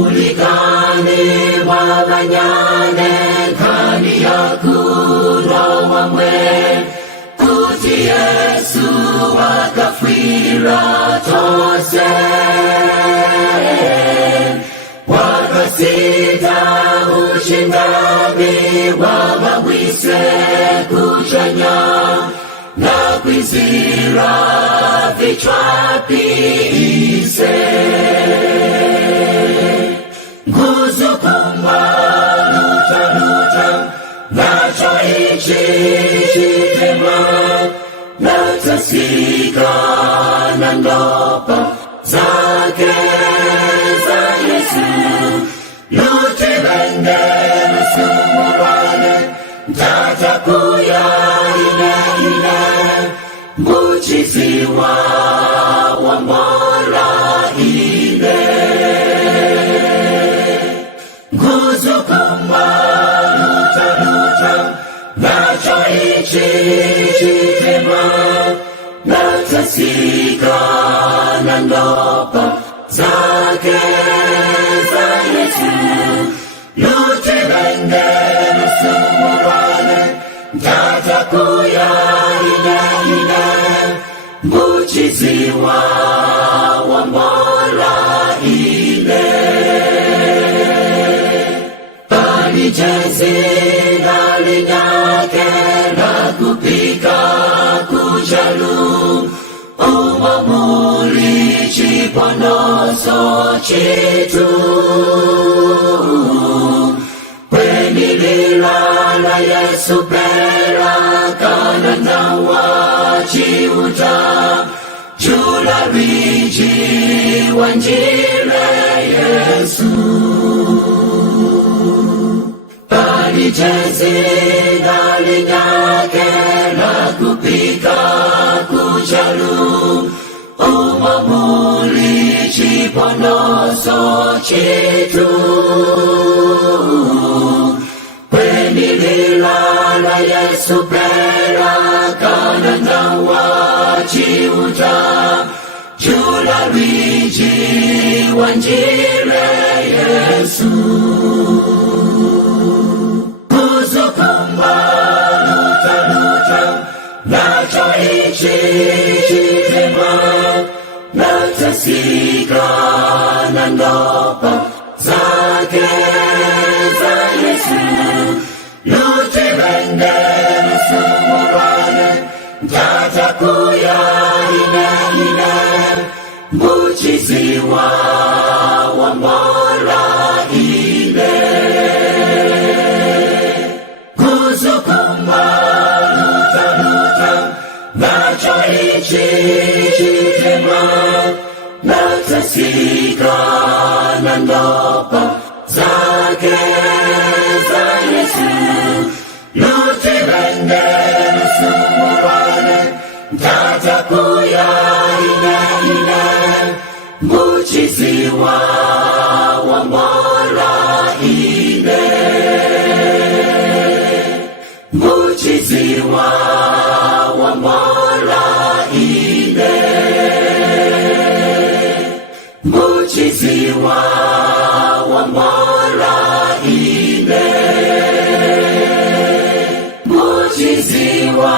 ulikani wabanyane kani yakura wamwe kuti Yesu wakafwira tose wakasita ushindani wabawise kuchanya na kwizira vichwa pise nguzo kumba luta nacho ichi chitema natasika na ndopa zake za Yesu lutibende sumurane tatakuya ine muchiziwa wa mora ine nguzo kama luta nacho ichi chitema natasika na ndopa zake za Yesu lutibende sumurane tatakuya ine muchiziwa wa mora ine palijenzi nalinyake na kupika kujalu umamuli chiponoso chitu kwenililala Yesu pera kanana wachiuta chula riji wanjile Yesu palijenzi nalinyake na kupika kujalu umamuli chiponoso chitu kwenililala Yesu pera kanana wachiuta chula riji wanjile Yesu kuzukumba luta nacho ichi chitema natasika na ndopa zake za Yesu lutibende sumurane tatakuya ine muchiziwa wa mora ine kuzukumba luta nacho ichi chitema natasika na ndopa zake za Yesu lutibende sumurane tatakuya ine muchiziwa wa mora ine muchiziwa wa mora ine muchiziwa wa mora ine muchiziwa